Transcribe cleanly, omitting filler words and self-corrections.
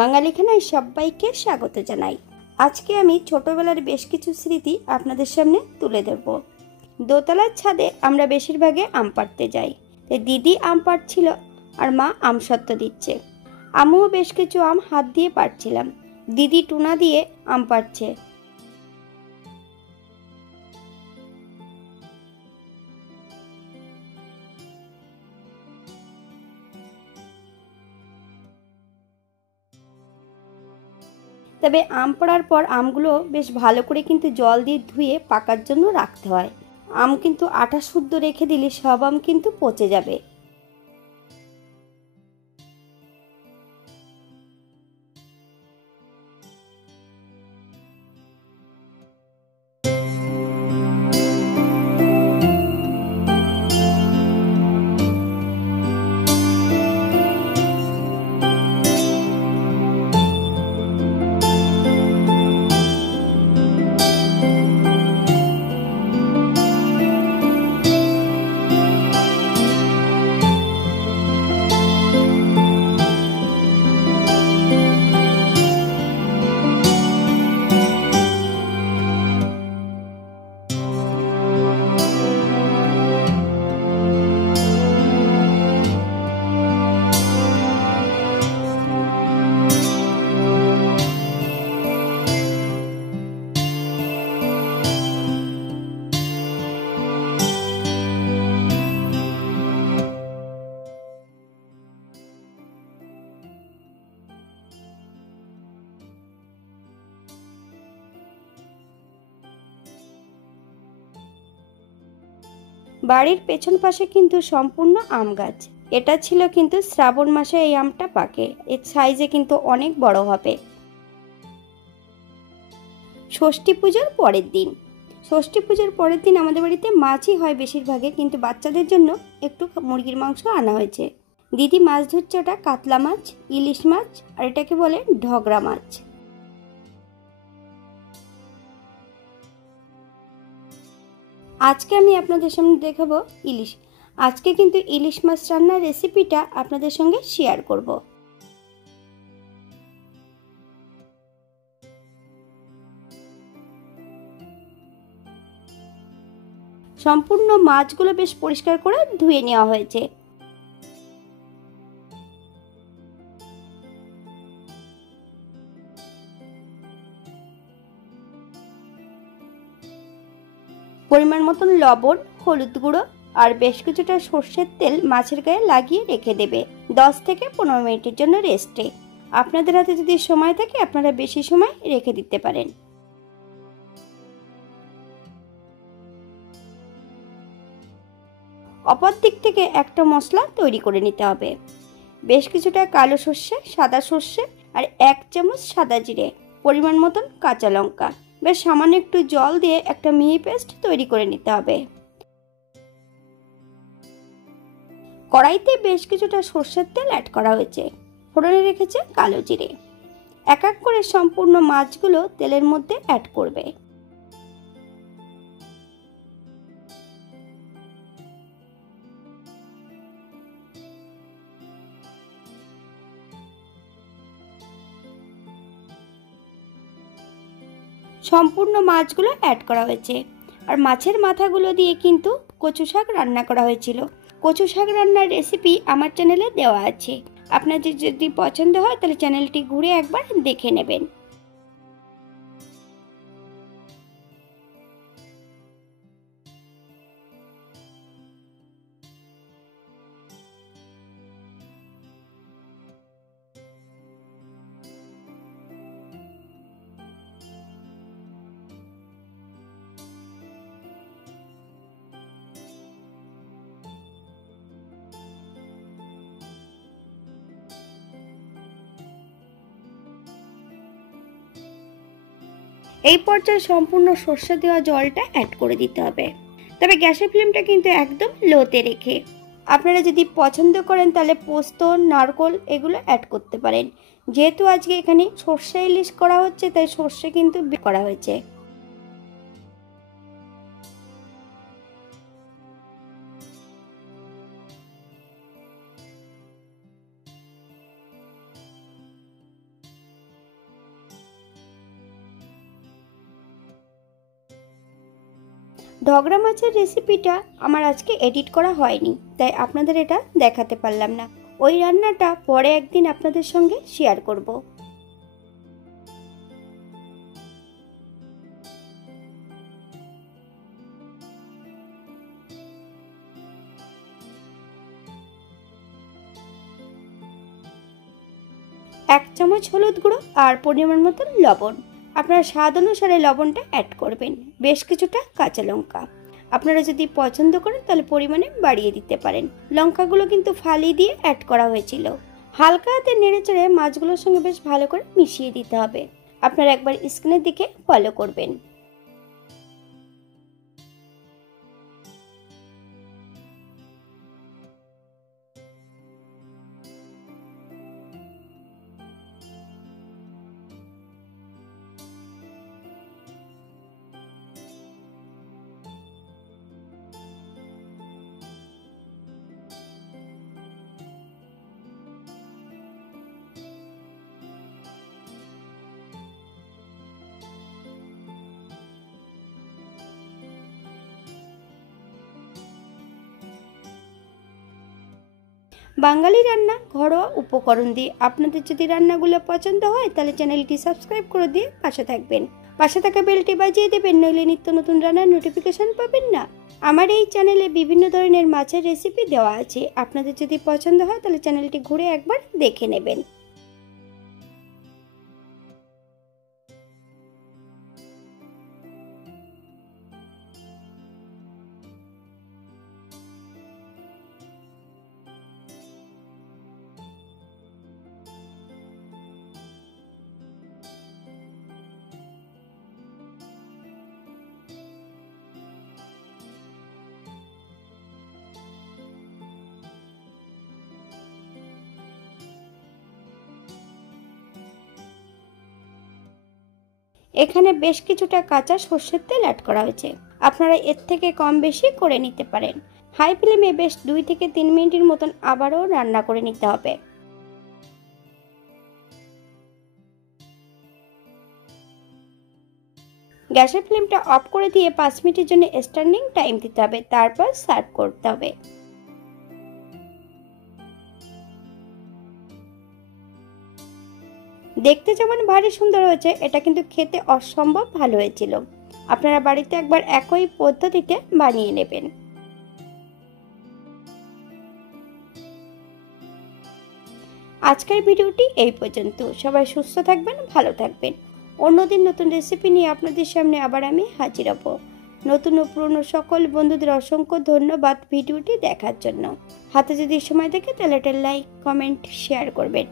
বাঙালিখানায় সবাইকে স্বাগত জানাই। আজকে আমি ছোটবেলার বেশ কিছু স্মৃতি আপনাদের সামনে তুলে ধরব। দোতলার ছাদে আমরা বেশিরভাগে আম পাড়তে যাই। দিদি আম পাড়ছিল আর মা আম সত্ত্ব দিচ্ছে। আমিও বেশ কিছু আম হাত দিয়ে পাড়ছিলাম। দিদি টুনা দিয়ে আম পাড়ছে। তবে আম পাড়ার পর আমগুলো বেশ ভালো করে কিন্তু জল দিয়ে ধুয়ে পাকার জন্য রাখতে হয়। আম কিন্তু আঠা শুদ্ধ রেখে দিলে সব আম কিন্তু পচে যাবে। বাড়ির পেছন পাশে কিন্তু সম্পূর্ণ আম গাছ। এটা ছিল কিন্তু শ্রাবণ মাসে এই আমটা পাকে। এর সাইজে কিন্তু অনেক বড় হবে। ষষ্ঠী পুজোর পরের দিন। ষষ্ঠী পুজোর পরের দিন আমাদের বাড়িতে মাছই হয় বেশিরভাগে, কিন্তু বাচ্চাদের জন্য একটু মুরগির মাংস আনা হয়েছে। দিদি মাছ ধরছে, ওটা কাতলা মাছ, ইলিশ মাছ, আর এটাকে বলে ঢগরা মাছ। আজকে আমি আপনাদের সামনে দেখাবো ইলিশ। আজকে কিন্তু ইলিশ মাছ রান্নার রেসিপিটা আপনাদের সঙ্গে শেয়ার করব। সম্পূর্ণ মাছগুলো বেশ পরিষ্কার করে ধুয়ে নেওয়া হয়েছে। পরিমাণ মতন লবণ, হলুদ গুঁড়ো আর বেশ কিছুটা সর্ষের তেল মাছের গায়ে লাগিয়ে রেখে দেবে 10 থেকে 15 মিনিটের জন্য রেস্টে। আপনাদের হাতে যদি সময় থাকে আপনারা বেশি সময় রেখে দিতে পারেন। অপর দিক থেকে একটা মশলা তৈরি করে নিতে হবে। বেশ কিছুটা কালো সর্ষে, সাদা সর্ষে আর 1 চামচ সাদা জিরে, পরিমাণ মতন কাঁচা লঙ্কা, বেশ সামান্য একটু জল দিয়ে একটা মিহি পেস্ট তৈরি করে নিতে হবে। কড়াইতে বেশ কিছুটা সর্ষের তেল অ্যাড করা হয়েছে। ফোড়নে রেখেছে কালো জিরে। এক এক করে সম্পূর্ণ মাছগুলো তেলের মধ্যে অ্যাড করবে। সম্পূর্ণ মাছগুলো অ্যাড করা হয়েছে। আর মাছের মাথাগুলো দিয়ে কিন্তু কচু শাক রান্না করা হয়েছিল। কচু শাক রান্নার রেসিপি আমার চ্যানেলে দেওয়া আছে। আপনাদের যদি পছন্দ হয় তাহলে চ্যানেলটি ঘুরে একবার দেখে নেবেন। এই পর্যায়ে সম্পূর্ণ সর্ষে দেওয়া জলটা অ্যাড করে দিতে হবে। তবে গ্যাসের ফ্লেমটা কিন্তু একদম লোতে রেখে। আপনারা যদি পছন্দ করেন তাহলে পোস্ত, নারকোল এগুলো অ্যাড করতে পারেন। যেহেতু আজকে এখানে সর্ষে ইলিশ করা হচ্ছে তাই সর্ষে কিন্তু করা হয়েছে। ঢগরা মাছের রেসিপিটা আমার আজকে এডিট করা হয়নি, তাই আপনাদের এটা দেখাতে পারলাম না। ওই রান্নাটা পরে একদিন আপনাদের সঙ্গে শেয়ার করব। এক চামচ হলুদ গুঁড়ো আর পরিমাণ মতন লবণ। আপনার স্বাদ অনুসারে লবণটা অ্যাড করবেন। বেশ কিছুটা কাঁচা লঙ্কা, আপনারা যদি পছন্দ করেন তাহলে পরিমাণে বাড়িয়ে দিতে পারেন। লঙ্কাগুলো কিন্তু ফালি দিয়ে অ্যাড করা হয়েছিল। হালকা হাতে নেড়েচেড়ে মাছগুলোর সঙ্গে বেশ ভালো করে মিশিয়ে দিতে হবে। আপনারা একবার স্ক্রিনের দিকে ফলো করবেন। বাঙালি রান্না ঘরোয়া উপকরণ দিয়ে। আপনাদের যদি রান্নাগুলো পছন্দ হয় তাহলে চ্যানেলটি সাবস্ক্রাইব করে দিয়ে পাশে থাকবেন। পাশে থাকা বেলটি বাজিয়ে দেবেন, নইলে নিত্য নতুন রান্নার নোটিফিকেশন পাবেন না। আমার এই চ্যানেলে বিভিন্ন ধরনের মাছের রেসিপি দেওয়া আছে। আপনাদের যদি পছন্দ হয় তাহলে চ্যানেলটি ঘুরে একবার দেখে নেবেন। এখানে বেশ কিছুটা কাঁচা সর্ষের তেল অ্যাড করা হয়েছে। আপনারা এর থেকে কম বেশি করে নিতে পারেন। হাই ফ্লেমে বেশ 2 থেকে 3 মিনিটের মতন আবারও রান্না করে নিতে হবে। গ্যাসের ফ্লেমটা অফ করে দিয়ে 5 মিনিটের জন্য স্ট্যান্ডিং টাইম দিতে হবে, তারপর সার্ভ করতে হবে। দেখতে যেমন ভারী সুন্দর হয়েছে, এটা কিন্তু খেতে অসম্ভব ভালো হয়েছিল। আপনারা বাড়িতে একবার একই পদ্ধতিতে বানিয়ে নেবেন। আজকের ভিডিওটি এই পর্যন্ত। সবাই সুস্থ থাকবেন, ভালো থাকবেন। অন্যদিন নতুন রেসিপি নিয়ে আপনাদের সামনে আবার আমি হাজির হব। নতুন ও পুরনো সকল বন্ধুদের অসংখ্য ধন্যবাদ ভিডিওটি দেখার জন্য। হাতে যদি সময় থাকে তাহলে একটা লাইক, কমেন্ট, শেয়ার করবেন।